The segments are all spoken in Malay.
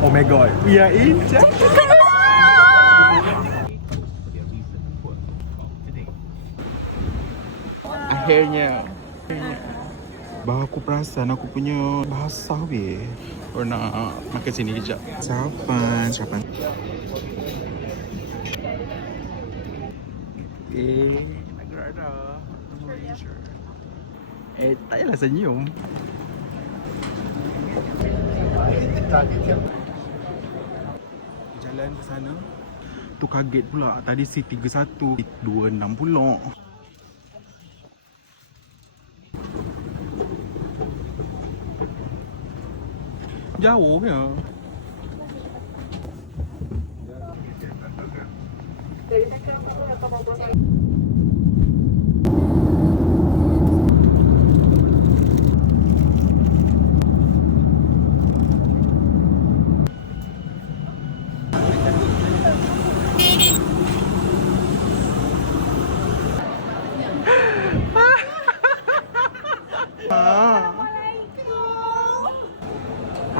Oh my god, we are in Jakarta. Akhirnya. Baru aku perasan aku punya bahasa weh. Kau nak makan sini kejap. Sarapan. Negara Malaysia. Tak payahlah senyum. Jalan ke sana. Tu kaget pula. Tadi C31 26 pula. Jauh ya.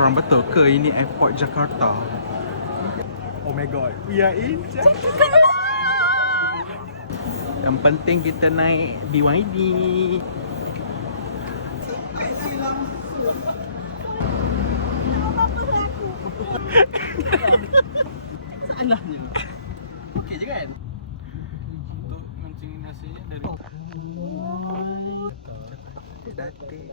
Orang betul ke ini airport Jakarta? Oh my god, we are in Jakarta. Yang penting kita naik BYD. Salahnya. Okey je kan? Untuk mancing nasinya dari Datik.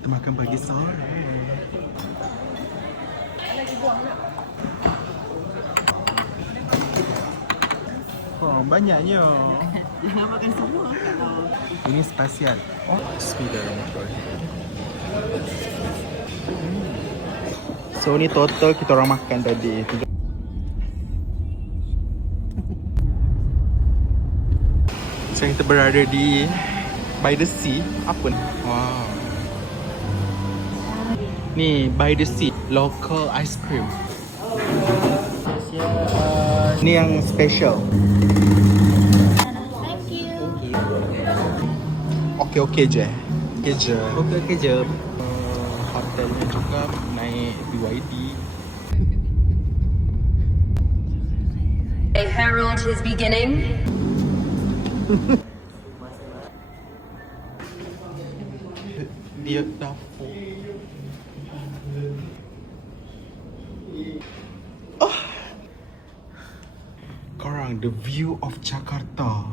Kita makan pagi sore. Oh, banyaknya. Jangan makan semua. Ini spasial. Oh, speeder motor. So, ni total kita orang makan tadi. Sekarang kita berada di by the sea. Apa ni? Wow. Ni by the sea, local ice cream. Ni yang special. Thank you. Okey je. Okey je. Hotelnya juga naik BYD. A herald is beginning. Dia dapur. Korang, the view of Jakarta.